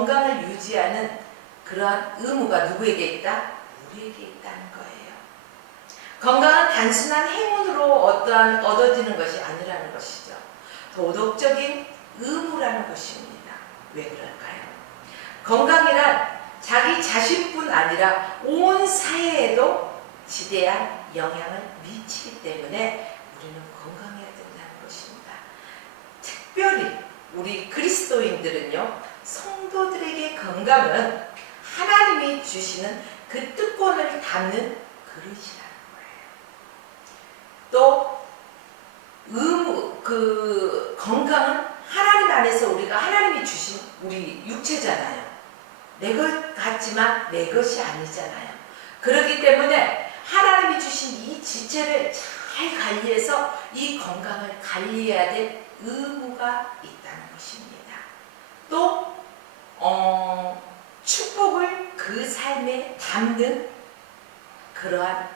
건강을 유지하는 그러한 의무가 누구에게 있다? 우리에게 있다는 거예요. 건강은 단순한 행운으로 얻어지는 것이 아니라는 것이죠. 도덕적인 의무라는 것입니다. 왜 그럴까요? 건강이란 자기 자신뿐 아니라 온 사회에도 지대한 영향을 미치기 때문에 우리는 건강해야 된다는 것입니다. 특별히 우리 그리스도인들은요, 성도들에게 건강은 하나님이 주시는 그 특권을 담는 그릇이라는 거예요. 또 건강은 하나님 안에서 우리가 하나님이 주신 우리 육체잖아요. 내 것 같지만 내 것이 아니잖아요. 그렇기 때문에 하나님이 주신 이 지체를 잘 관리해서 이 건강을 관리해야 될 의무가 있다는 것입니다. 또 축복을 그 삶에 담는 그러한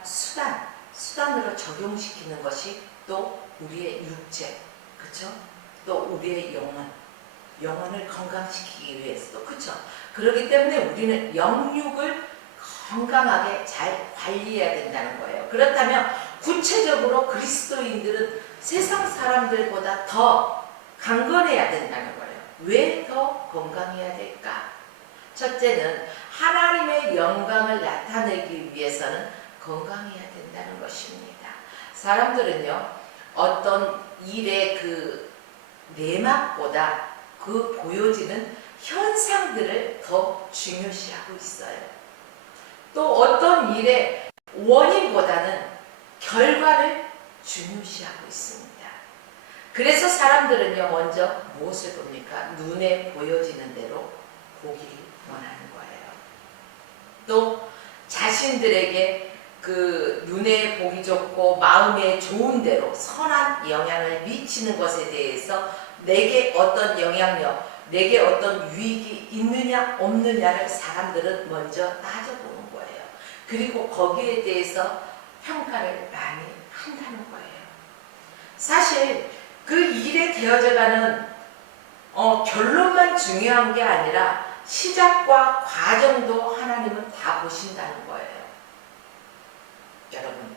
수단으로 적용시키는 것이 또 우리의 육체, 그쵸? 또 우리의 영혼을 건강시키기 위해서도, 그쵸? 그렇기 때문에 우리는 영육을 건강하게 잘 관리해야 된다는 거예요. 그렇다면 구체적으로 그리스도인들은 세상 사람들보다 더 강건해야 된다는 거예요. 왜 더 건강해야 될까? 첫째는 하나님의 영광을 나타내기 위해서는 건강해야 된다는 것입니다. 사람들은요, 어떤 일의 그 내막보다 그 보여지는 현상들을 더 중요시하고 있어요. 또 어떤 일의 원인보다는 결과를 중요시하고 있습니다. 그래서 사람들은요, 먼저 무엇을 봅니까? 눈에 보여지는 대로 보기를 원하는 거예요. 또 자신들에게 그 눈에 보기 좋고 마음에 좋은 대로 선한 영향을 미치는 것에 대해서 내게 어떤 영향력, 내게 어떤 유익이 있느냐 없느냐를 사람들은 먼저 따져보는 거예요. 그리고 거기에 대해서 평가를 많이 한다는 거예요. 사실 그 일에 되어져가는 결론만 중요한 게 아니라 시작과 과정도 하나님은 다 보신다는 거예요. 여러분,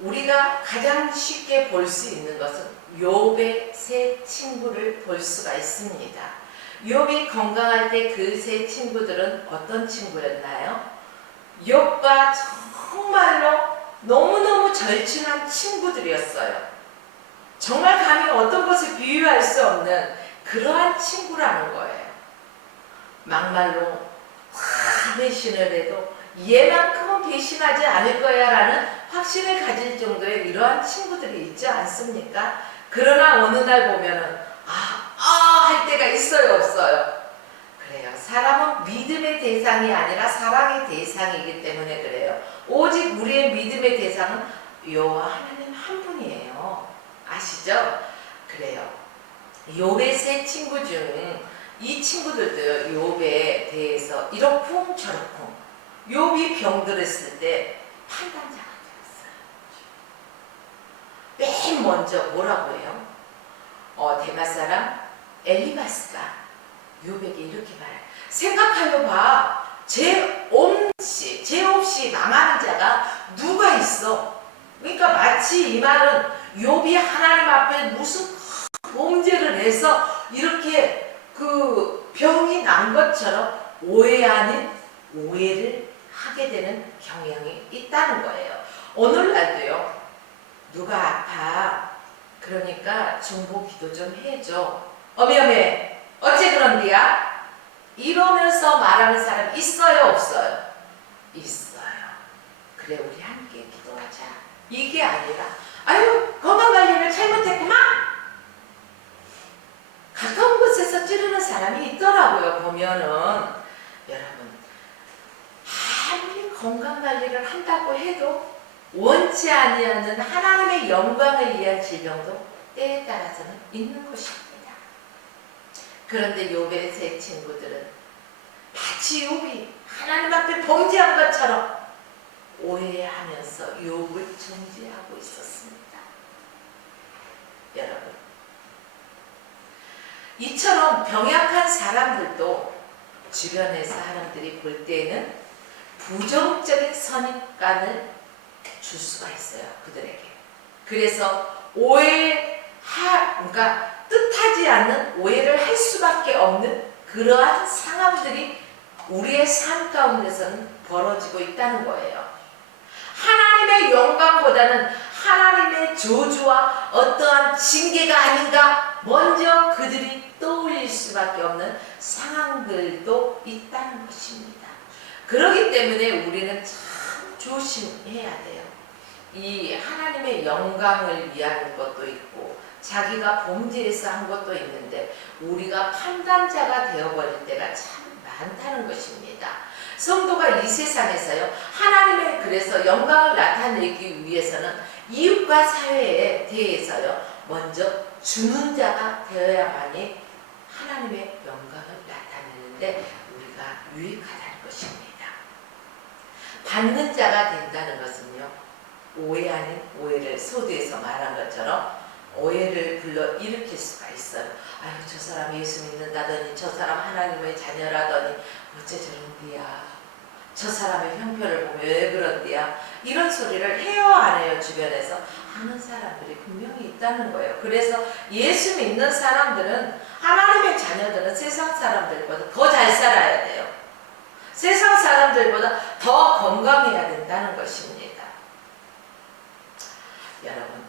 우리가 가장 쉽게 볼 수 있는 것은 욥의 세 친구를 볼 수가 있습니다. 욥이 건강할 때 그 세 친구들은 어떤 친구였나요? 욥과 정말로 너무너무 절친한 친구들이었어요. 정말 감히 어떤 것을 비유할 수 없는 그러한 친구라는 거예요. 막말로 배신을 해도 얘만큼은 배신하지 않을 거야 라는 확신을 가질 정도의 이러한 친구들이 있지 않습니까? 그러나 어느 날 보면은 할 때가 있어요, 없어요? 그래요. 사람은 믿음의 대상이 아니라 사랑의 대상이기 때문에 그래요. 오직 우리의 믿음의 대상은 여호와 하나님 한 분이에요. 아시죠? 그래요. 욥의 세 친구 중 이 친구들도 욥에 대해서 이러쿵 저러쿵 욥이 병들었을 때 판단자가 되었어요. 맨 먼저 뭐라고 해요? 대맛 사람 엘리바스가 욥에게 이렇게 말해요. 생각하여 봐. 죄 없이 망하는 자가 누가 있어? 그러니까 마치 이 말은 욥이 하나님 앞에 무슨 범죄를 해서 이렇게 그 병이 난 것처럼 오해 아닌 오해를 하게 되는 경향이 있다는 거예요. 오늘날도요, 누가 아파. 그러니까 중보 기도 좀 해줘. 어메 어째 그런디야? 이러면서 말하는 사람 있어요, 없어요? 있어요. 그래, 우리 함께 기도하자. 이게 아니라 아유, 건강관리를 잘못했구만. 가까운 곳에서 찌르는 사람이 있더라고요. 보면은 여러분, 아무리 건강관리를 한다고 해도 원치 아니하는 하나님의 영광을 위한 질병도 때에 따라서는 있는 것입니다. 그런데 욥의 세 친구들은 마치 욥이 하나님 앞에 범죄한 것처럼 오해하면서 욥을 정죄하고 있었습니다. 여러분, 이처럼 병약한 사람들도 주변의 사람들이 볼 때에는 부정적인 선입관을 줄 수가 있어요. 그들에게. 그래서 그러니까 뜻하지 않는 오해를 할 수밖에 없는 그러한 상황들이 우리의 삶 가운데서는 벌어지고 있다는 거예요. 하나님의 영광보다는 하나님의 저주와 어떠한 징계가 아닌가 먼저 그들이 떠올릴 수밖에 없는 상황들도 있다는 것입니다. 그렇기 때문에 우리는 참 조심해야 돼요. 이 하나님의 영광을 위한 것도 있고 자기가 범죄해서 한 것도 있는데 우리가 판단자가 되어버릴 때가 참 많다는 것입니다. 성도가 이 세상에서요, 하나님의 그래서 영광을 나타내기 위해서는 이웃과 사회에 대해서요, 먼저 주는 자가 되어야만이 하나님의 영광을 나타내는데 우리가 유익하다는 것입니다. 받는 자가 된다는 것은요, 오해 아닌 오해를 소두에서 말한 것처럼 오해를 불러 일으킬 수가 있어요. 아유, 저 사람 예수 믿는다더니, 저 사람 하나님의 자녀라더니 어째 저런디야. 저 사람의 형편을 보면 왜 그런디야. 이런 소리를 해요 안 해요? 주변에서 하는 사람들이 분명히 있다는 거예요. 그래서 예수 믿는 사람들은, 하나님의 자녀들은 세상 사람들보다 더 잘 살아야 돼요. 세상 사람들보다 더 건강해야 된다는 것입니다. 여러분,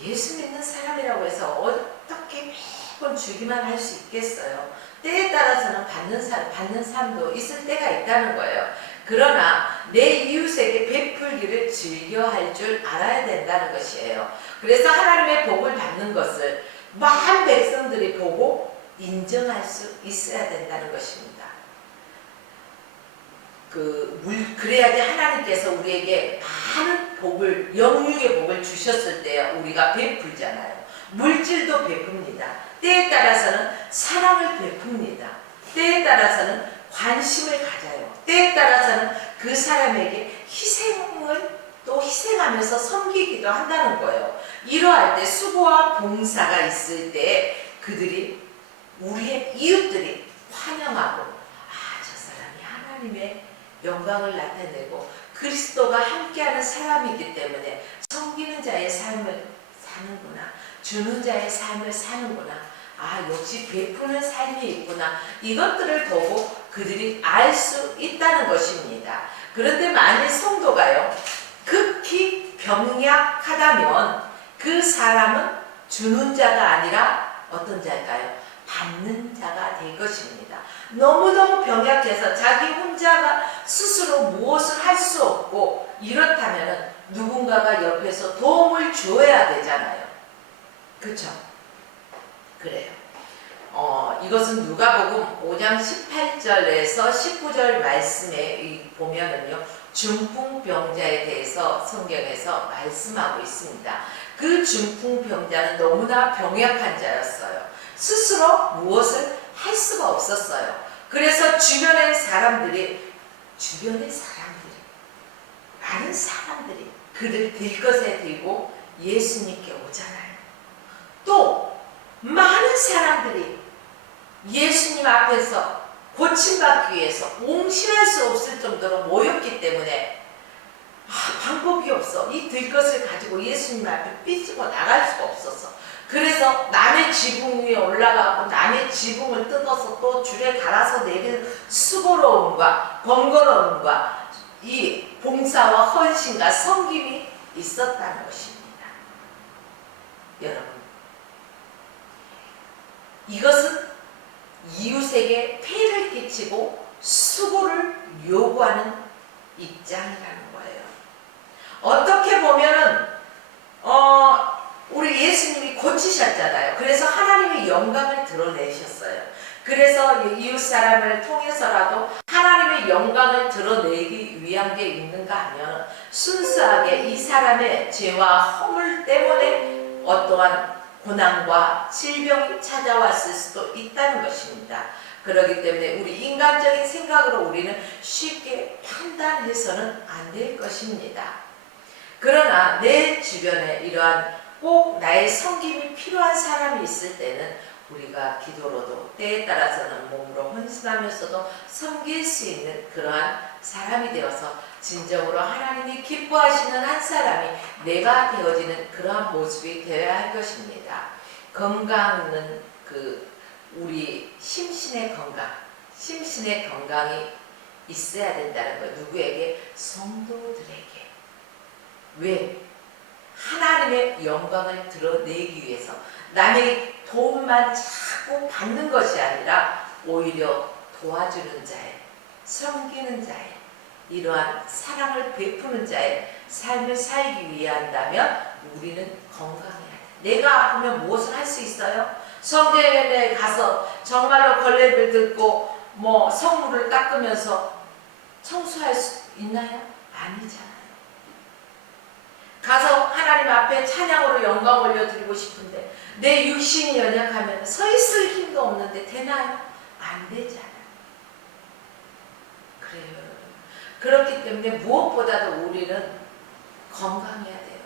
예수 믿는 사람이라고 해서 어떻게 매번 주기만 할 수 있겠어요? 때에 따라서는 받는 삶도 있을 때가 있다는 거예요. 그러나 내 이웃에게 베풀기를 즐겨할 줄 알아야 된다는 것이에요. 그래서 하나님의 복을 받는 것을 많은 백성들이 보고 인정할 수 있어야 된다는 것입니다. 그래야지 하나님께서 우리에게 많은 복을, 영육의 복을 주셨을 때 우리가 베풀잖아요. 물질도 베풉니다. 때에 따라서는 사랑을 베풉니다. 때에 따라서는 관심을 가져요. 때에 따라서는 그 사람에게 희생을 또 희생하면서 섬기기도 한다는 거예요. 이러할 때 수고와 봉사가 있을 때 그들이, 우리의 이웃들이 환영하고, 저 사람이 하나님의 영광을 나타내고 그리스도가 함께하는 사람이기 때문에 섬기는 자의 삶을 사는구나, 주는 자의 삶을 사는구나, 역시 베푸는 삶이 있구나, 이것들을 보고 그들이 알 수 있다는 것입니다. 그런데 만일 성도가요, 극히 병약하다면 그 사람은 주는 자가 아니라 어떤 자일까요? 받는 자가 될 것입니다. 너무너무 병약해서 자기 혼자가 스스로 무엇을 할 수 없고, 이렇다면 누군가가 옆에서 도움을 줘야 되잖아요. 그렇죠? 그래요. 이것은 누가복음 5장 18절에서 19절 말씀에 보면은요, 중풍병자에 대해서 성경에서 말씀하고 있습니다. 그 중풍병자는 너무나 병약한 자였어요. 스스로 무엇을 할 수가 없었어요. 그래서 주변의 사람들이, 많은 사람들이 그를 들것에 들고 예수님께 오잖아요. 또 많은 사람들이 예수님 앞에서 고침받기 위해서 옹신할 수 없을 정도로 모였기 때문에 방법이 없어. 이 들것을 가지고 예수님 앞에 삐지고 나갈 수가 없었어. 그래서 남의 지붕 위에 올라가고 남의 지붕을 뜯어서 또 줄에 달아서 내리는 수고로움과 번거로움과 이 봉사와 헌신과 섬김이 있었다는 것입니다. 여러분, 이것은 이웃에게 폐를 끼치고 수고를 요구하는 입장이라는 거예요. 어떻게 보면은 우리 예수님이 고치셨잖아요. 그래서 하나님의 영광을 드러내셨어요. 그래서 이웃 사람을 통해서라도 하나님의 영광을 드러내기 위한 게 있는가 하면, 순수하게 이 사람의 죄와 허물 때문에 어떠한 고난과 질병이 찾아왔을 수도 있다는 것입니다. 그렇기 때문에 우리 인간적인 생각으로 우리는 쉽게 판단해서는 안 될 것입니다. 그러나 내 주변에 이러한 꼭 나의 섬김이 필요한 사람이 있을 때는 우리가 기도로도 때에 따라서는 몸으로 헌신하면서도 섬길 수 있는 그러한 사람이 되어서 진정으로 하나님이 기뻐하시는 한 사람이 내가 되어지는 그러한 모습이 되어야 할 것입니다. 건강은 우리 심신의 건강이 있어야 된다는 거예요. 누구에게? 성도들에게. 왜? 하나님의 영광을 드러내기 위해서 남의 도움만 자꾸 받는 것이 아니라 오히려 도와주는 자의, 섬기는 자의, 이러한 사랑을 베푸는 자의 삶을 살기 위해 한다면 우리는 건강해야 돼. 내가 아프면 무엇을 할 수 있어요? 성전에 가서 정말로 걸레를 들고 성물을 닦으면서 청소할 수 있나요? 아니잖아요. 가서 하나님 앞에 찬양으로 영광 올려드리고 싶은데 내 육신이 연약하면 서 있을 힘도 없는데 되나요? 안 되잖아요. 그래요. 그렇기 때문에 무엇보다도 우리는 건강해야 돼요.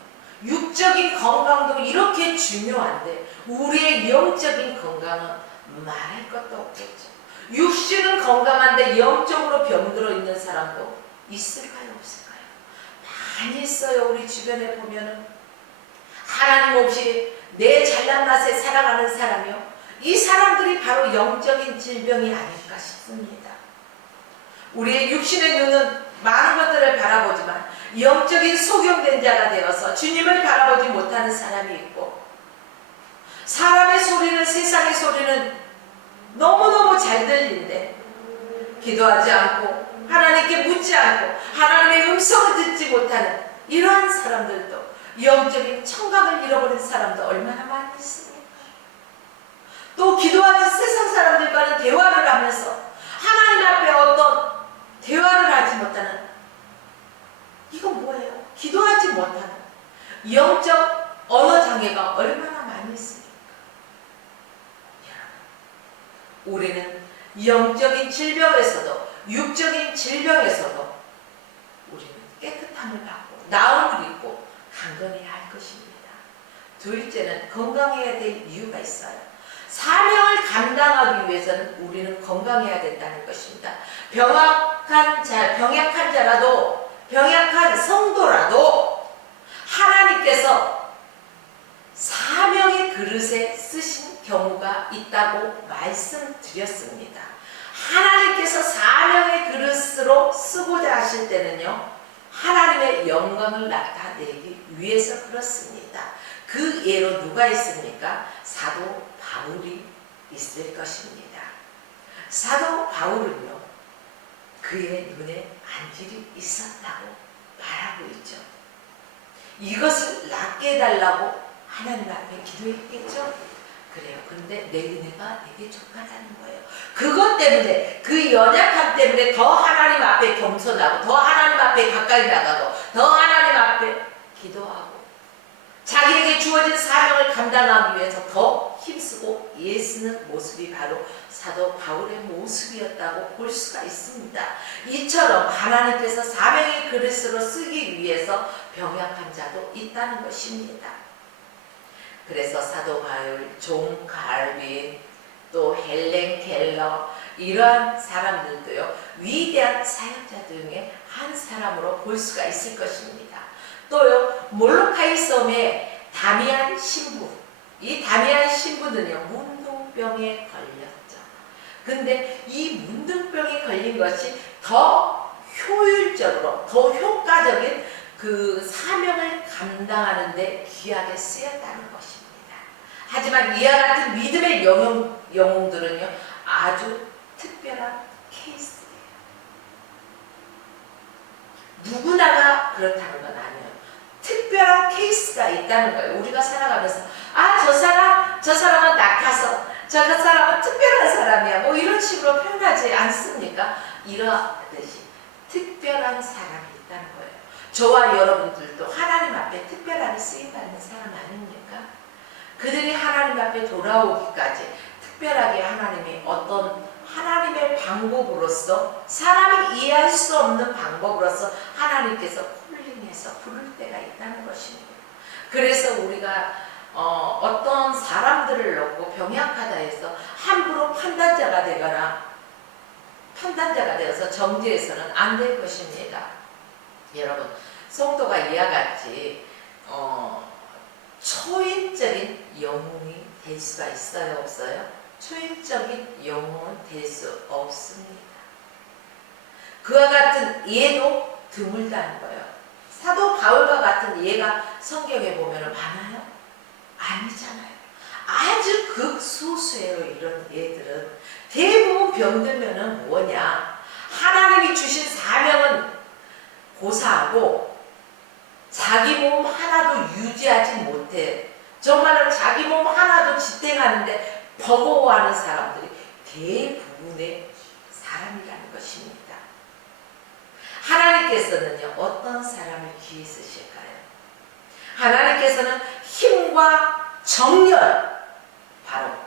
육적인 건강도 이렇게 중요한데 우리의 영적인 건강은 말할 것도 없겠죠. 육신은 건강한데 영적으로 병들어 있는 사람도 있을까요? 없을까요? 많이 있어요. 우리 주변에 보면은 하나님 없이 내 잘난 맛에 살아가는 사람이요. 이 사람들이 바로 영적인 질병이 아닐까 싶습니다. 우리의 육신의 눈은 많은 것들을 바라보지만 영적인 소경된 자가 되어서 주님을 바라보지 못하는 사람이 있고 사람의 소리는 세상의 소리는 너무너무 잘 들리는데 기도하지 않고 하나님께 묻지 않고 하나님의 음성을 듣지 못하는 이러한 사람들도 영적인 청각을 잃어버린 사람도 얼마나 많이 있습니까? 또 기도하지 세상 사람들과는 대화를 하면서 하나님 앞에 어떤 대화를 하지 못하는 이건 뭐예요? 기도하지 못하는 영적 언어 장애가 얼마나 많이 있습니까? 우리는 영적인 질병에서도 육적인 질병에서도 우리는 깨끗함을 받고 나음을 입고 강건해야 할 것입니다. 둘째는 건강해야 될 이유가 있어요. 사명을 감당하기 위해서는 우리는 건강해야 된다는 것입니다. 병약한 자라도 병약한 성도라도 하나님께서 사명의 그릇에 쓰신 경우가 있다고 말씀드렸습니다. 하나님께서 사명의 그릇으로 쓰고자 하실 때는요, 하나님의 영광을 나타내기 위해서 그렇습니다. 그 예로 누가 있습니까? 사도 바울이 있을 것입니다. 사도 바울은요, 그의 눈에 안질이 있었다고 말하고 있죠. 이것을 낫게 해달라고 하나님 앞에 기도했겠죠? 그래요. 근데 내 은혜가 내게 족하다는 거예요. 그것 때문에, 그 연약함 때문에 더 하나님 앞에 겸손하고 더 하나님 앞에 가까이 나가고 더 하나님 앞에 기도하고 자기에게 주어진 사명을 감당하기 위해서 더 힘쓰고 애쓰는 모습이 바로 사도 바울의 모습이었다고 볼 수가 있습니다. 이처럼 하나님께서 사명의 그릇으로 쓰기 위해서 병약한 자도 있다는 것입니다. 그래서 사도 바울, 존 칼빈, 또 헬렌 켈러 이러한 사람들도요, 위대한 사역자 중에 한 사람으로 볼 수가 있을 것입니다. 또요, 몰로카이 섬의 다미안 신부, 이 다미안 신부는요, 문둥병에 걸렸죠. 근데 이 문둥병에 걸린 것이 더 효율적으로, 더 효과적인 그 사명을 감당하는 데 귀하게 쓰였다는 것입니다. 하지만 이와 같은 믿음의 영웅들은요, 아주 특별한 케이스예요. 누구나가 그렇다는 건 아니에요. 특별한 케이스가 있다는 거예요. 우리가 살아가면서 저 사람은 낙하서 저 사람은 특별한 사람이야 뭐 이런 식으로 표현하지 않습니까? 이러듯이 특별한 사람이 있다는 거예요. 저와 여러분들도 하나님 앞에 특별하게 쓰임받는 사람 아닙니까? 그들이 하나님 앞에 돌아오기까지 특별하게 하나님이 어떤 하나님의 방법으로서 사람이 이해할 수 없는 방법으로서 하나님께서 콜링해서 부를 때가 있다는 것입니다. 그래서 우리가 어떤 사람들을 놓고 병약하다 해서 함부로 판단자가 되어서 정죄해서는 안 될 것입니다. 여러분, 성도가 이와 같이 초인적인 영웅이 될 수가 있어요, 없어요? 초인적인 영웅은 될 수 없습니다. 그와 같은 예도 드물다는 거예요. 사도 바울과 같은 예가 성경에 보면 많아요? 아니잖아요. 아주 극소수예요. 이런 예들은. 대부분 병들면은 뭐냐? 하나님이 주신 사명은 고사하고 자기 몸 하나도 유지하지 못해. 정말로 자기 몸 하나도 지탱하는데 버거워하는 사람들이 대부분의 사람이라는 것입니다. 하나님께서는요, 어떤 사람을 귀히 쓰실까요? 하나님께서는 힘과 정열, 바로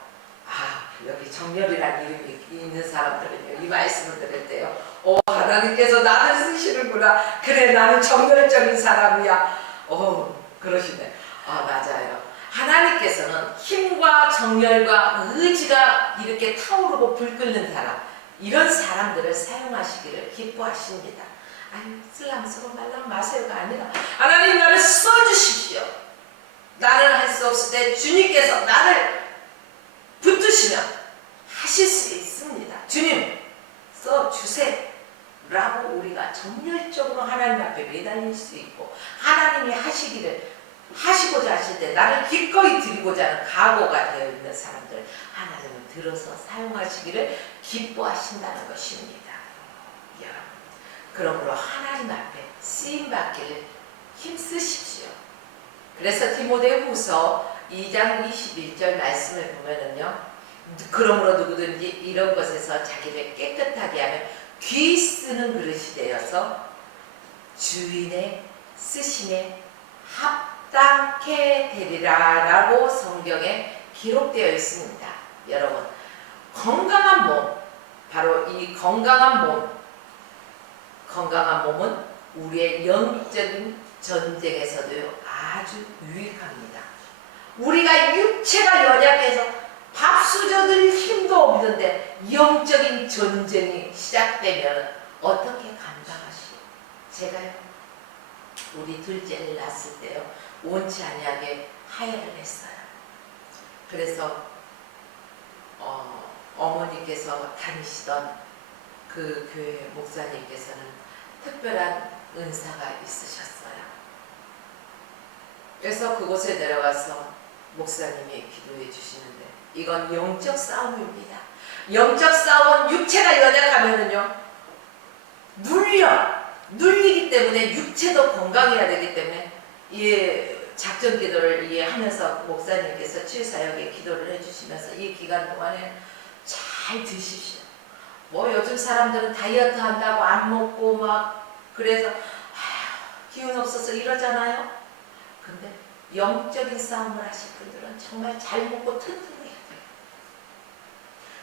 여기 정열이라는 이름이 있는 사람들은요, 이 말씀을 들을 때요, 하나님께서 나를 쓰시는구나. 그래, 나는 정열적인 사람이야. 그러시네. 맞아요. 하나님께서는 힘과 정열과 의지가 이렇게 타오르고 불 끓는 사람, 이런 사람들을 사용하시기를 기뻐하십니다. 슬람스러워 말랑 마세요가 아니라, 하나님 나를 써주십시오. 나는 할 수 없을 때 주님께서 나를 붙드시면 하실 수 있습니다. 주님 써주세요 라고 우리가 정열적으로 하나님 앞에 매달릴 수 있고, 하나님이 하시고자 하실 때 나를 기꺼이 드리고자 하는 각오가 되어 있는 사람들, 하나님은 들어서 사용하시기를 기뻐하신다는 것입니다. 여러분, 그러므로 하나님 앞에 쓰임받기를 힘쓰십시오. 그래서 디모데후서 2장 21절 말씀을 보면은요, 그러므로 누구든지 이런 것에서 자기를 깨끗하게 하면 귀 쓰는 그릇이 되어서 주인의 쓰심에 합당케 되리라 라고 성경에 기록되어 있습니다. 여러분, 건강한 몸, 바로 이 건강한 몸은 우리의 영적인 전쟁에서도 아주 유익합니다. 우리가 육체가 연약해서 밥수저들 힘도 없는데 영적인 전쟁이 시작되면 어떻게 감당하시오? 제가요, 우리 둘째를 낳았을 때요, 원치 아니하게 하혈을 했어요. 그래서 어머니께서 다니시던 그 교회 목사님께서는 특별한 은사가 있으셨어요. 그래서 그곳에 내려가서 목사님이 기도해 주시는데, 이건 영적 싸움입니다. 영적 싸움은 육체가 연약하면은요, 눌리기 때문에 육체도 건강해야 되기 때문에 이 작전 기도를 하면서 목사님께서 치유사역에 기도를 해주시면서 이 기간 동안에 잘 드십시오. 요즘 사람들은 다이어트 한다고 안 먹고 막 그래서 기운 없어서 이러잖아요. 근데 영적인 싸움을 하실 분들은 정말 잘 먹고 튼튼해야 돼요.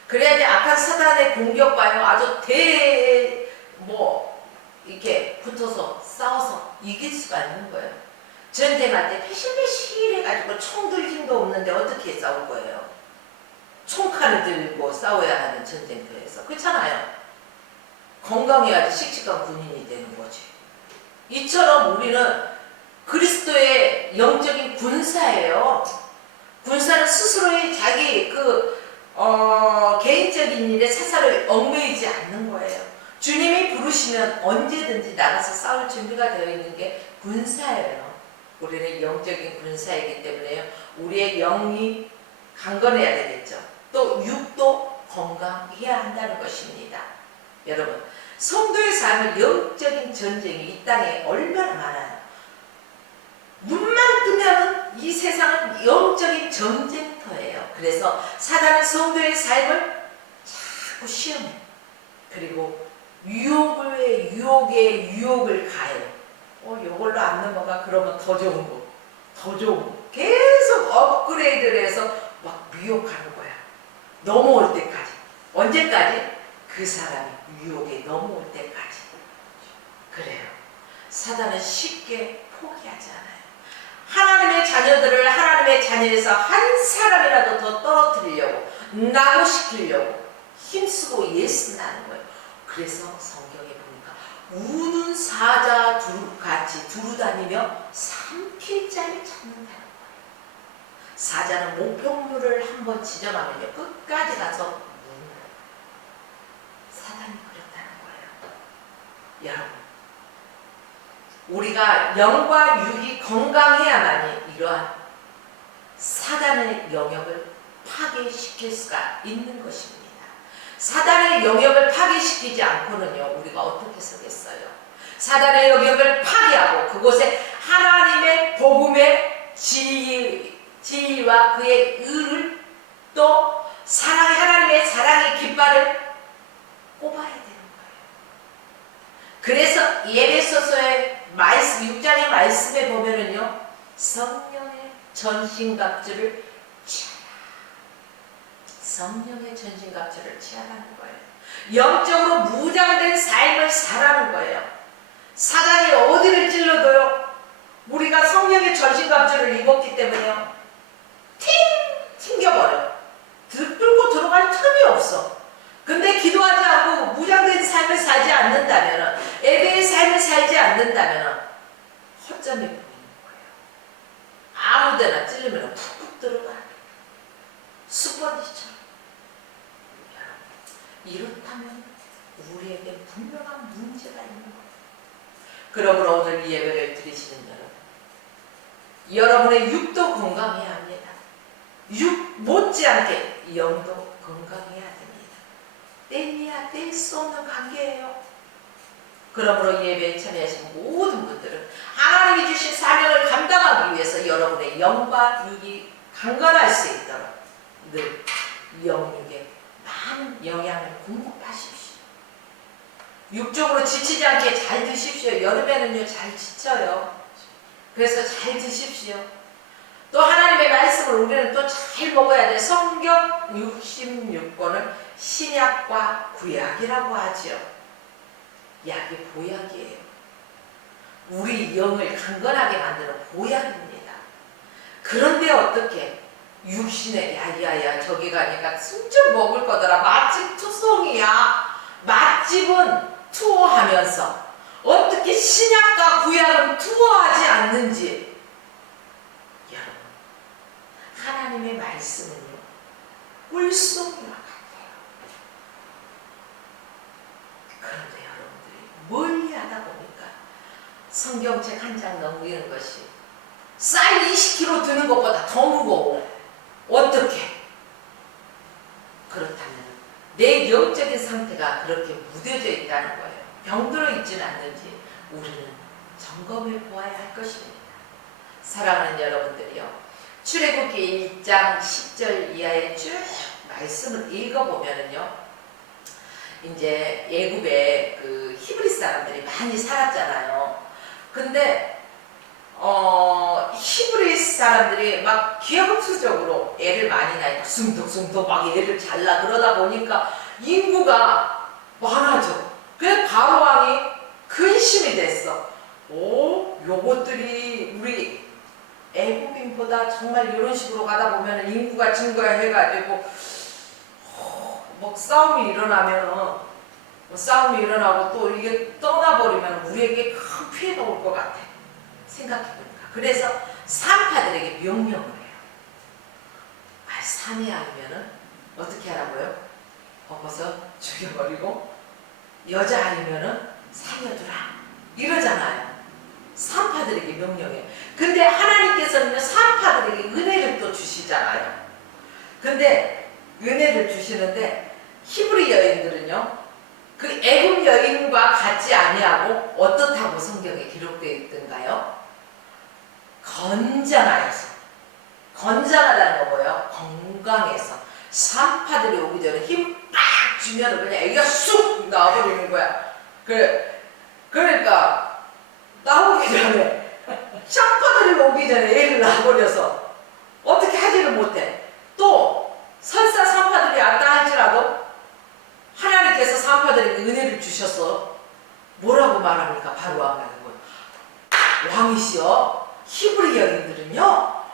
그래야지 악한 사단의 공격과요, 아주 이렇게 붙어서 싸워서 이길 수가 있는 거예요. 전쟁할 때 패실패실 해가지고 총 들 힘도 없는데 어떻게 싸울 거예요? 총칼을 들고 싸워야 하는 전쟁터에서. 그렇잖아요. 건강해야지 씩씩한 군인이 되는 거지. 이처럼 우리는 그리스도의 영적인 군사예요. 군사는 스스로의 자기 개인적인 일에 사사를 얽매이지 않는 거예요. 주님이 부르시면 언제든지 나가서 싸울 준비가 되어 있는 게 군사예요. 우리는 영적인 군사이기 때문에요, 우리의 영이 강건해야 되겠죠. 또 육도 건강해야 한다는 것입니다. 여러분, 성도의 삶은 영적인 전쟁이 이 땅에 얼마나 많아요. 눈만 뜨면 이 세상은 영적인 전쟁터예요. 그래서 사단은 성도의 삶을 자꾸 시험해. 그리고 유혹에 유혹을 가해요. 요걸로 안 넘어가? 그러면 더 좋은 거. 계속 업그레이드를 해서 막 미혹하는 거야. 넘어올 때까지. 언제까지? 그 사람이 유혹에 넘어올 때까지. 그래요. 사단은 쉽게 포기하지 않아요. 하나님의 자녀들을 하나님의 자녀에서 한 사람이라도 더 떨어뜨리려고 낙오시키려고 힘쓰고 예순하는 거예요. 그래서 성경에 보니까 우는 사자 같이 두루다니며 산길자를 찾는다는 거예요. 사자는 목표물을 한번 지정하면요 끝까지 가서 우는 거예요. 사단이 그렇다는 거예요. 여러분, 우리가 영과 육이 건강해야만이 이러한 사단의 영역을 파괴시킬 수가 있는 것입니다. 사단의 영역을 파괴시키지 않고는요 우리가 어떻게 서겠어요? 사단의 영역을 파괴하고 그곳에 하나님의 복음의 지혜와 그의 의를 또 하나님의 사랑의 깃발을 꼽아야 되는 거예요. 그래서 에베소서의 말씀 6장의 말씀에 보면은요 성령의 전신갑주를 취하라. 성령의 전신갑주를 취하라는 거예요. 영적으로 무장된 삶을 살아는 거예요. 사단이 어디를 찔러도요 우리가 성령의 전신갑주를 입었기 때문에요 튕겨버려. 뚫고 들어갈 틈이 없어. 근데 기도하지 않고 무장된 삶을 살지 않는다면, 예배의 삶을 살지 않는다면 허점이 보이는 거예요. 아무데나 찔르면 푹푹 들어가. 스펀지처럼. 이렇다면 우리에게 분명한 문제가 있는 거예요. 그러므로 오늘 이 예배를 드리시는 여러분의 육도 건강해야 합니다. 육 못지않게 영도 건강해야 됩니다. 뗄래야 뗄 수 없는 관계예요. 그러므로 예배에 참여하신 모든 분들은 하나님이 주신 사명을 감당하기 위해서 여러분의 영과 육이 강건할 수 있도록 늘 영육에 많은 영양을 공급하십시오. 육적으로 지치지 않게 잘 드십시오. 여름에는요 잘 지쳐요. 그래서 잘 드십시오. 또 하나님의 말씀을 우리는 또 잘 먹어야 돼. 성경 66권을 신약과 구약이라고 하지요. 약이 보약이에요. 우리 영을 강건하게 만드는 보약입니다. 그런데 어떻게 육신에 야야야 저기 가니까 진짜 먹을 거더라. 맛집 투성이야. 맛집은 투어하면서 어떻게 신약과 구약은 투어하지 않는지. 여러분, 하나님의 말씀은요 꿀송이와 같아요. 그런데 여러분들이 멀리하다 보니까 성경책 한 장 넘기는 것이 쌀 20kg 드는 것보다 더 무거워. 어떻게? 그렇다면 내 영적인 상태가 그렇게 무뎌져 있다는 거예요. 병들어 있지는 않는지 우리는 점검해 보아야 할 것입니다. 사랑하는 여러분들이요, 출애굽기 1장 10절 이하의 쭉 말씀을 읽어보면은요, 이제 애굽에 그 히브리 사람들이 많이 살았잖아요. 근데 히브리 사람들이 막 기하급수적으로 애를 많이 낳으니까 숨덕숨덕 막 애를 잘 낳아. 그러다 보니까 인구가 많아져. 그래서 바로 왕이 근심이 됐어. 요것들이 우리 애국인보다 정말 이런 식으로 가다 보면 인구가 증가해가지고 뭐 싸움이 일어나고 또 이게 떠나버리면 우리에게 큰 피해가 올 것 같아. 생각해보니까. 그래서 산파들에게 명령을 해요. 산이 아니면은 어떻게 하라고요? 벗어서 죽여버리고 여자 아니면은 살려두라 이러잖아요. 산파들에게 명령해. 근데 하나님께서는 산파들에게 은혜를 또 주시잖아요. 근데 은혜를 주시는데 히브리 여인들은요 그 애굽 여인과 같지 아니하고 어떻다고 성경에 기록되어 있던가요? 건장하여서. 건장하다는 거 뭐예요? 건강해서. 산파들이 오기 전에 힘 빡 주면 그냥 애기가 쑥 나와버리는 거야. 그러니까 나오기 전에 산파들이 오기 전에 애를 낳아버려서 어떻게 하지를 못해. 또 설사 산파들이 왔다 할지라도 하나님께서 산파들에게 은혜를 주셔서 뭐라고 말합니까? 바로 왕하는 거예요. 왕이시여, 히브리 여인들은요,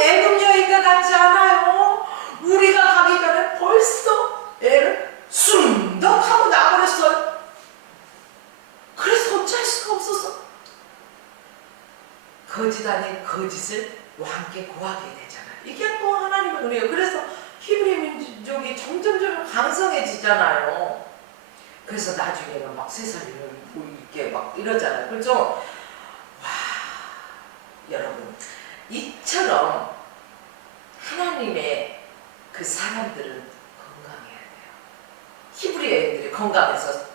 애굽 여인과 같지 않아요. 우리가 가기 전에 벌써 애를 순덕하고 나버렸어요. 그래서 어찌할 수가 없어서 거짓 아닌 거짓을 왕께 고하게 되잖아요. 이게 또 하나님의 은혜예요. 그래서 히브리 민족이 점점점 강성해지잖아요. 그래서 나중에는 막 세상을 이렇게 막 이러잖아요. 그렇죠? 와, 여러분, 이처럼 하나님의 그 사람들은 건강해야 돼요. 히브리 여인들이 건강해서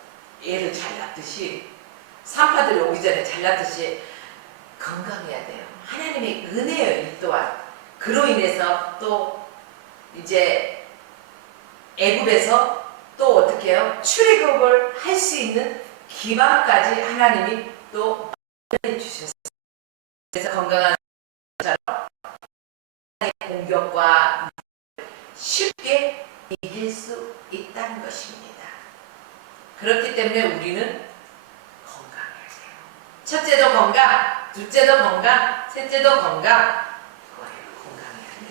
애를 잘 낳듯이, 산파들이 오기 전에 잘 낳듯이 건강해야 돼요. 하나님의 은혜예요. 이 또한 그로 인해서 또 이제 애굽에서 또 어떻게 해요? 출애굽을 할 수 있는 기반까지 하나님이 또 마련해 주셨어요. 그래서 건강한 사람처럼 공격과 쉽게 이길 수 있다는 것입니다. 그렇기 때문에 우리는 건강해야 돼요. 첫째도 건강, 둘째도 건강, 셋째도 건강. 건강해야 돼요.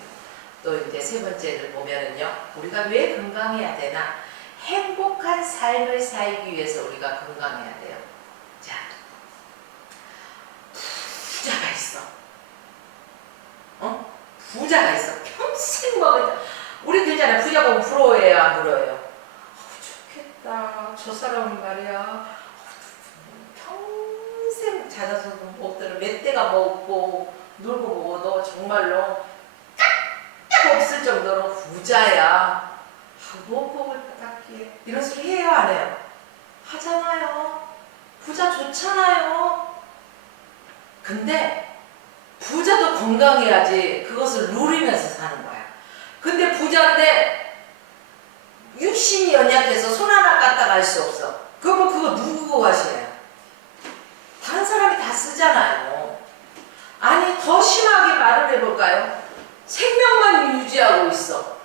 또 이제 세 번째를 보면은요, 우리가 왜 건강해야 되나? 행복한 삶을 살기 위해서 우리가 건강해야 돼요. 자, 부자가 있어. 부자가 있어. 평생 먹을. 우리 괜찮아요. 부자 보면 부러워해요, 안 부러워해요? 좋겠다. 저 사람은 말이야. 평생 찾아서도 못 들어. 몇 대가 먹고 놀고 먹어도 정말로 딱 없을 정도로 부자야. 뭐 먹을 딱히 이런 소리 해요, 안 해요? 하잖아요. 부자 좋잖아요. 근데 부자도 건강해야지 그것을 누리면서 사는 거야. 근데 부자인데 육신이 연약해서 손 하나 까딱 알 수 없어. 그거 누구 하시나요? 다른 사람이 다 쓰잖아요. 아니, 더 심하게 말을 해볼까요? 생명만 유지하고 있어.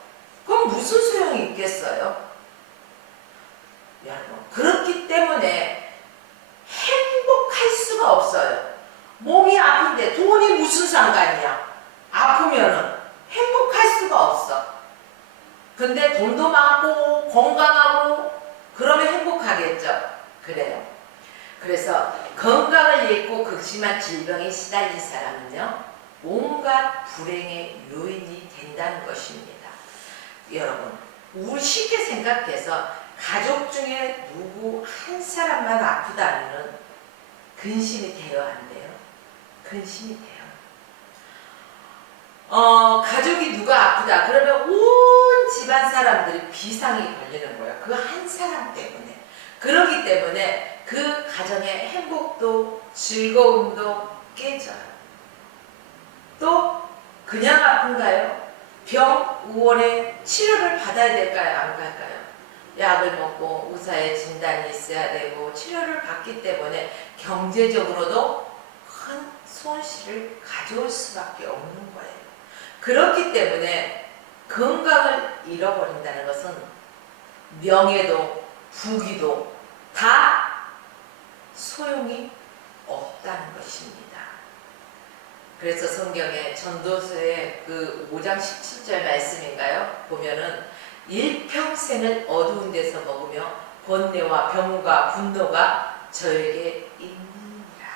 그럼 무슨 소용이 있겠어요? 여러분, 그렇기 때문에 행복할 수가 없어요. 몸이 아픈데 돈이 무슨 상관이야? 아프면은 행복할 수가 없어. 근데 돈도 많고 건강하고 그러면 행복하겠죠? 그래요. 그래서 건강을 잃고 극심한 질병에 시달린 사람은요, 온갖 불행의 요인이 된다는 것입니다. 여러분, 우리 쉽게 생각해서 가족 중에 누구 한 사람만 아프다면 근심이 돼요, 안 돼요? 근심이 돼요. 가족이 누가 아프다 그러면 온 집안 사람들이 비상이 걸리는 거예요. 그 한 사람 때문에. 그렇기 때문에 그 가정의 행복도 즐거움도 깨져요. 또 그냥 아픈가요? 병, 우월에 치료를 받아야 될까요? 안 갈까요? 약을 먹고 의사의 진단이 있어야 되고 치료를 받기 때문에 경제적으로도 큰 손실을 가져올 수밖에 없는 거예요. 그렇기 때문에 건강을 잃어버린다는 것은 명예도 부귀도 다 소용이 없다는 것입니다. 그래서 성경에 전도서의 그 5장 17절 말씀인가요? 보면은 일평생을 어두운 데서 먹으며 번뇌와 병과 분노가 저에게 있느니라.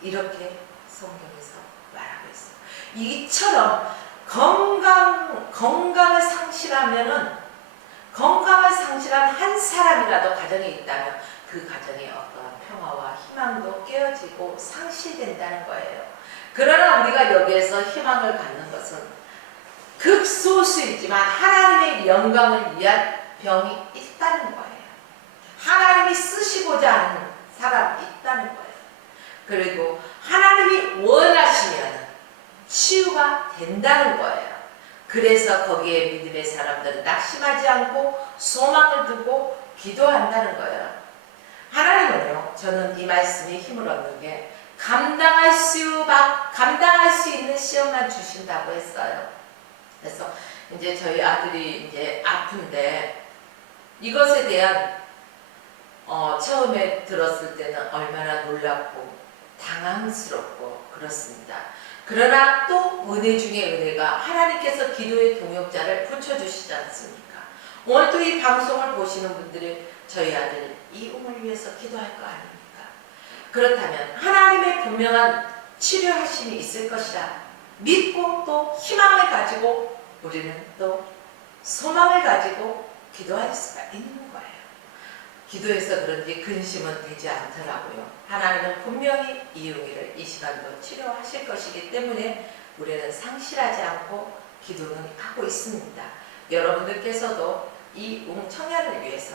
이렇게 성경에서 말하고 있어요. 이처럼 건강을 상실한 한 사람이라도 가정에 있다면 그 가정에 어떠한 평화와 희망도 깨어지고 상실된다는 거예요. 그러나 우리가 여기에서 희망을 갖는 것은 극소수이지만 하나님의 영광을 위한 병이 있다는 거예요. 하나님이 쓰시고자 하는 사람이 있다는 거예요. 그리고 하나님이 원하시면 치유가 된다는 거예요. 그래서 거기에 믿음의 사람들은 낙심하지 않고 소망을 두고 기도한다는 거예요. 하나님은요, 저는 이 말씀에 힘을 얻는 게 감당할 수 있는 시험만 주신다고 했어요. 그래서 이제 저희 아들이 이제 아픈데 이것에 대한 처음에 들었을 때는 얼마나 놀랍고 당황스럽고 그렇습니다. 그러나 또 은혜 중에 은혜가 하나님께서 기도의 동역자를 붙여주시지 않습니까? 오늘 또 이 방송을 보시는 분들이 저희 아들 이웅을 위해서 기도할 거 아닙니까? 그렇다면 하나님의 분명한 치료하심이 있을 것이라 믿고 또 희망을 가지고 우리는 또 소망을 가지고 기도할 수가 있는 거예요. 기도해서 그런지 근심은 되지 않더라고요. 하나님은 분명히 이웅이를 이 시간도 치료하실 것이기 때문에 우리는 상실하지 않고 기도는 하고 있습니다. 여러분들께서도 이웅 청년을 위해서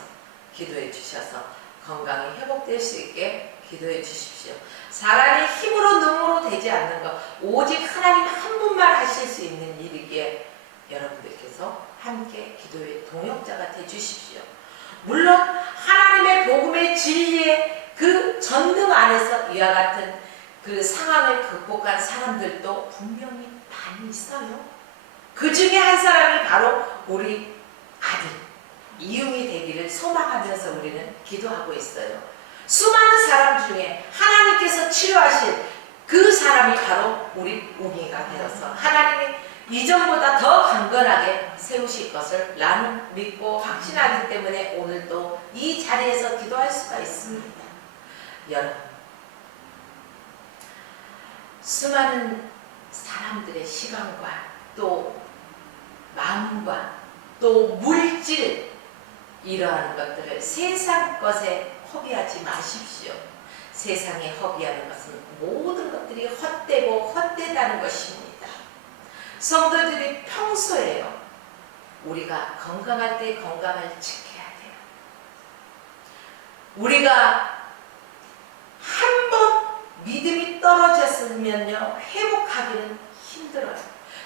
기도해 주셔서 건강이 회복될 수 있게 기도해 주십시오. 사람이 힘으로 능으로 되지 않는 것, 오직 하나님 한 분만 하실 수 있는 일이기에 여러분들께서 함께 기도의 동역자가 되 주십시오. 물론 하나님의 복음의 진리의 그 전등 안에서 이와 같은 그 상황을 극복한 사람들도 분명히 많이 있어요. 그 중에 한 사람이 바로 우리 아들 이웅이 되기를 소망하면서 우리는 기도하고 있어요. 수많은 사람 중에 하나님께서 치료하실 그 사람이 바로 우리 웅이가 되어서 하나님이 이전보다 더 강건하게 세우실 것을 나는 믿고 확신하기 때문에 오늘도 이 자리에서 기도할 수가 있습니다. 여러분, 수많은 사람들의 시간과 또 마음과 또 물질 이러한 것들을 세상 것에 허비하지 마십시오. 세상에 허비하는 것은 모든 것들이 헛되고 헛되다는 것입니다. 성도들이 평소에요, 우리가 건강할 때 건강을 지켜야 돼요. 우리가 한번 믿음이 떨어졌으면요, 회복하기는 힘들어요.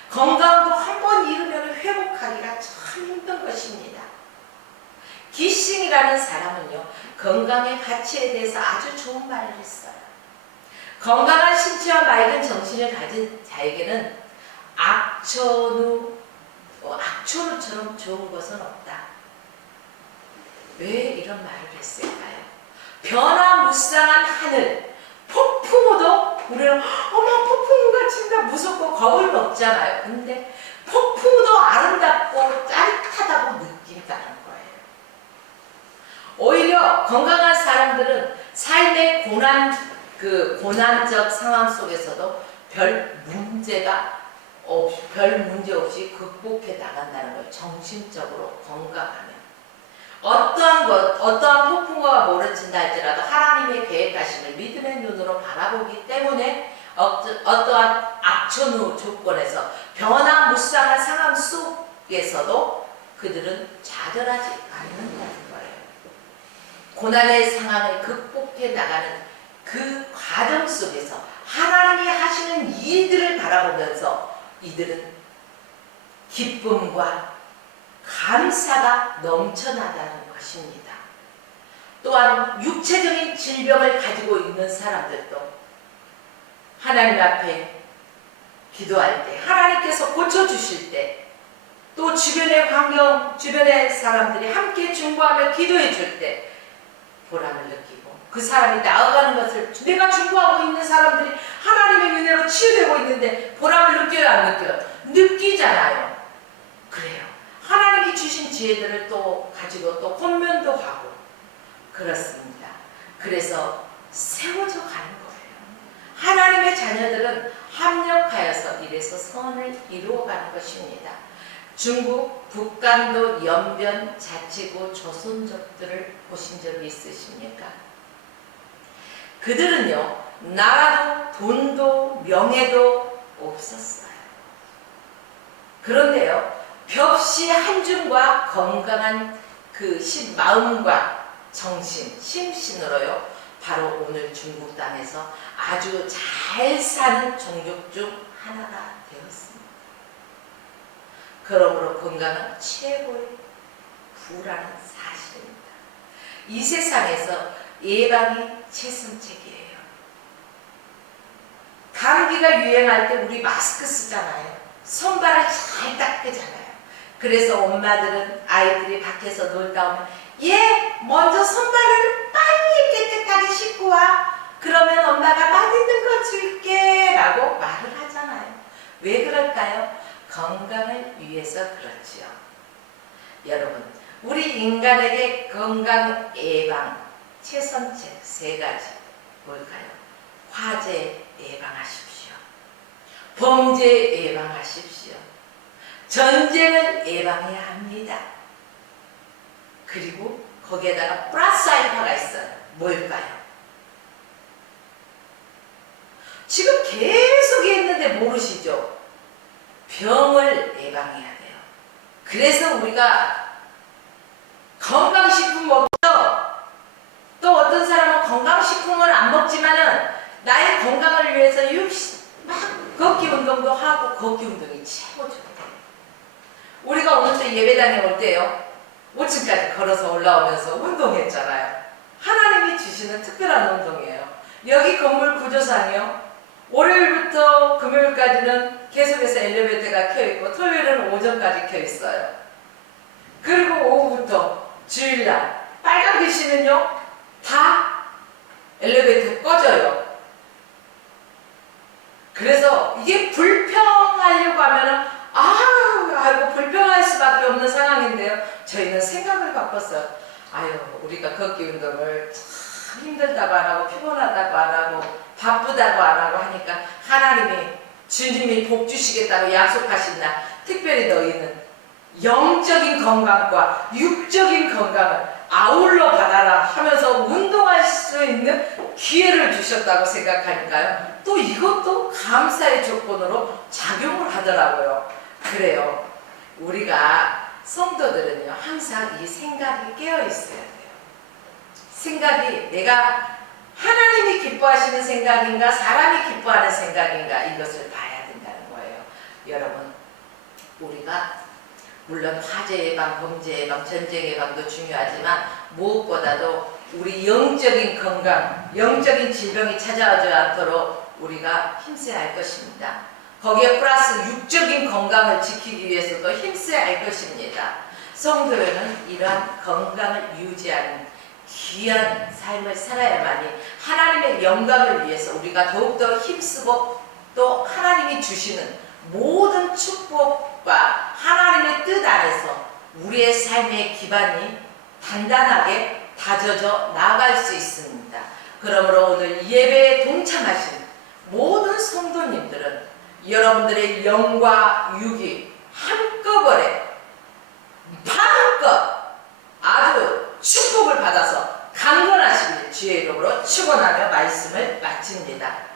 건강도 한번 잃으면 회복하기가 참 힘든 것입니다. 기싱이라는 사람은요, 건강의 가치에 대해서 아주 좋은 말을 했어요. 건강한 신체와 맑은 정신을 가진 자에게는 악천후처럼 좋은 것은 없다. 왜 이런 말을 했을까요? 변화무쌍한 하늘, 폭풍우도 우리는 어머 폭풍우가 친다 무섭고 겁을 먹잖아요. 근데 폭풍우도 아름답고 짜릿하다고 느낀다는 거예요. 오히려 건강한 사람들은 삶의 고난적 상황 속에서도 별 문제 없이 극복해 나간다는 거예요. 정신적으로 건강하면. 어떠한 폭풍우가 몰아친다 할지라도 하나님의 계획하심을 믿음의 눈으로 바라보기 때문에 어떠한 악천후 조건에서 변화무쌍한 상황 속에서도 그들은 좌절하지 않는다는 거예요. 고난의 상황을 극복해 나가는 그 과정 속에서 하나님이 하시는 일들을 바라보면서 이들은 기쁨과 감사가 넘쳐나다는 것입니다. 또한 육체적인 질병을 가지고 있는 사람들도 하나님 앞에 기도할 때, 하나님께서 고쳐주실 때, 또 주변의 사람들이 함께 중보하며 기도해 줄 때 보람을 느끼고, 그 사람이 나아가는 것을 내가 중보하고 있는 사람들이 하나님의 은혜로 치유되고 있는데 보람을 느껴요, 안 느껴요? 느끼잖아요. 그래요. 하나님이 주신 지혜들을 또 가지고 또 권면도 하고 그렇습니다. 그래서 세워져 가는 거예요. 하나님의 자녀들은 합력하여서 이래서 선을 이루어가는 것입니다. 중국, 북간도, 연변, 자치구, 조선족들을 보신 적이 있으십니까? 그들은요, 나라도 돈도 명예도 없었어요. 그런데요, 벽시 한줌과 건강한 그 마음과 정신, 심신으로요, 바로 오늘 중국 땅에서 아주 잘 사는 종족 중 하나가 되었습니다. 그러므로 건강은 최고의 부라는 사실입니다. 이 세상에서 예방이 최선책이에요. 감기가 유행할 때 우리 마스크 쓰잖아요. 손발을 잘 닦잖아요. 그래서 엄마들은 아이들이 밖에서 놀다 오면 먼저 손발을 빨리 깨끗하게 씻고 와. 그러면 엄마가 맞은 있는 거 줄게 라고 말을 하잖아요. 왜 그럴까요? 건강을 위해서 그렇지요. 여러분, 우리 인간에게 건강 예방 최선책 3가지 뭘까요? 화재 예방하십시오. 범죄 예방하십시오. 전쟁을 예방해야 합니다. 그리고 거기에다가 플러스 알파가 있어요. 뭘까요? 지금 계속 했는데 모르시죠? 병을 예방해야 돼요. 그래서 우리가 건강식품 먹죠. 또 어떤 사람은 건강식품을 안 먹지만은 나의 건강을 위해서 막 걷기 운동도 하고 걷기 운동이 최고죠. 우리가 오늘 또 예배당에 올 때요. 5층까지 걸어서 올라오면서 운동했잖아요. 하나님이 주시는 특별한 운동이에요. 여기 건물 구조상이요. 월요일부터 금요일까지는 계속해서 엘리베이터가 켜있고 토요일은 오전까지 켜있어요. 그리고 오후부터 주일날 빨간 글씨는요 다 엘리베이터 꺼져요. 그래서 이게 불평하려고 하면은 아이고 불평할 수밖에 없는 상황인데요. 저희는 생각을 바꿨어요. 아유 우리가 걷기 운동을 참 힘들다고 안 하고 피곤하다고 안 하고 바쁘다고 안 하고 하니까 하나님이 주님이 복 주시겠다고 약속하신 날 특별히 너희는 영적인 건강과 육적인 건강을 아울러 받아라 하면서 운동할 수 있는 기회를 주셨다고 생각하니까요. 또 이것도 감사의 조건으로 작용을 하더라고요. 그래요. 우리가 성도들은요 항상 이 생각이 깨어 있어야 돼요. 생각이 내가 하나님이 기뻐하시는 생각인가 사람이 기뻐하는 생각인가 이것을 봐야 된다는 거예요. 여러분 우리가 물론 화재 예방, 범죄 예방, 전쟁 예방도 중요하지만 무엇보다도 우리 영적인 건강, 영적인 질병이 찾아오지 않도록 우리가 힘써야 할 것입니다. 거기에 플러스 육적인 건강을 지키기 위해서도 힘써야 할 것입니다. 성도는 이러한 건강을 유지하는 귀한 삶을 살아야만이 하나님의 영광을 위해서 우리가 더욱더 힘쓰고 또 하나님이 주시는 모든 축복과 하나님의 뜻 안에서 우리의 삶의 기반이 단단하게 다져져 나아갈 수 있습니다. 그러므로 오늘 예배에 동참하신 모든 성도님들은 여러분들의 영과 육이 한꺼번에 마음껏 아주 축복을 받아서 강건하시길 주의 이름으로 축원하며 말씀을 마칩니다.